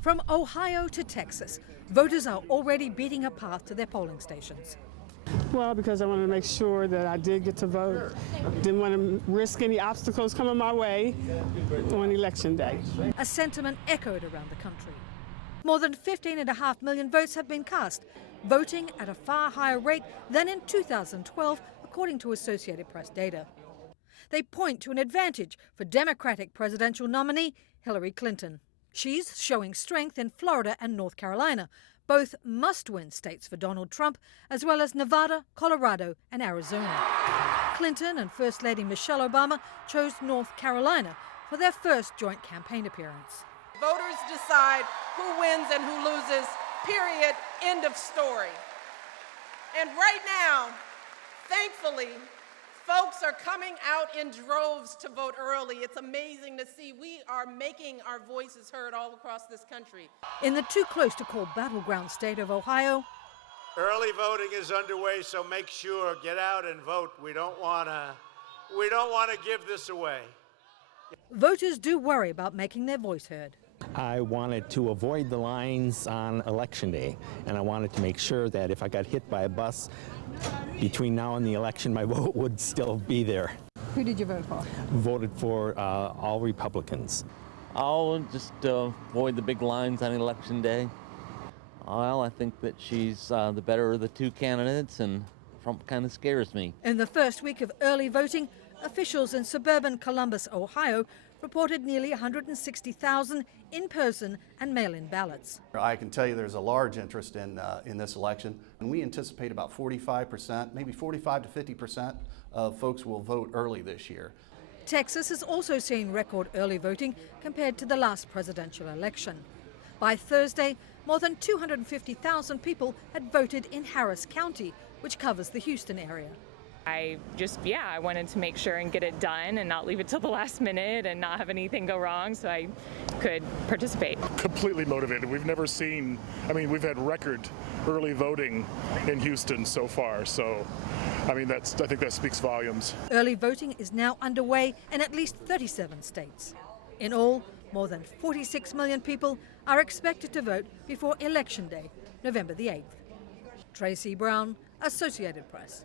From Ohio to Texas, voters are already beating a path to their polling stations. Well, because I wanted to make sure that I did get to vote. Didn't want to risk any obstacles coming my way on Election Day. A sentiment echoed around the country. More than 15.5 million votes have been cast, voting at a far higher rate than in 2012, according to Associated Press data. They point to an advantage for Democratic presidential nominee Hillary Clinton. She's showing strength in Florida and North Carolina, both must-win states for Donald Trump, as well as Nevada, Colorado and Arizona. Clinton and First Lady Michelle Obama chose North Carolina for their first joint campaign appearance. Voters decide who wins and who loses, period, end of story. And right now, thankfully, folks are coming out in droves to vote early. It's amazing to see. We are making our voices heard all across this country. In the too-close-to-call battleground state of Ohio, early voting is underway, so make sure, get out and vote. We don't want to give this away. voters do worry about making their voice heard. I wanted to avoid the lines on Election Day, and I wanted to make sure that if I got hit by a bus between now and the election, my vote would still be there. Who did you vote for? Voted for all Republicans. I'll just avoid the big lines on Election Day. Well, I think that she's the better of the two candidates, and Trump kind of scares me. In the first week of early voting, officials in suburban Columbus, Ohio, reported nearly 160,000 in-person and mail-in ballots. I can tell you there's a large interest in this election, and we anticipate about 45%, maybe 45 to 50% of folks will vote early this year. Texas has also seen record early voting compared to the last presidential election. By Thursday, more than 250,000 people had voted in Harris County, which covers the Houston area. I wanted to make sure and get it done and not leave it till the last minute and not have anything go wrong so I could participate. Completely motivated. We've never seen, we've had record early voting in Houston so far. So, I think that speaks volumes. Early voting is now underway in at least 37 states. In all, more than 46 million people are expected to vote before Election Day, November the 8th. Tracy Brown, Associated Press.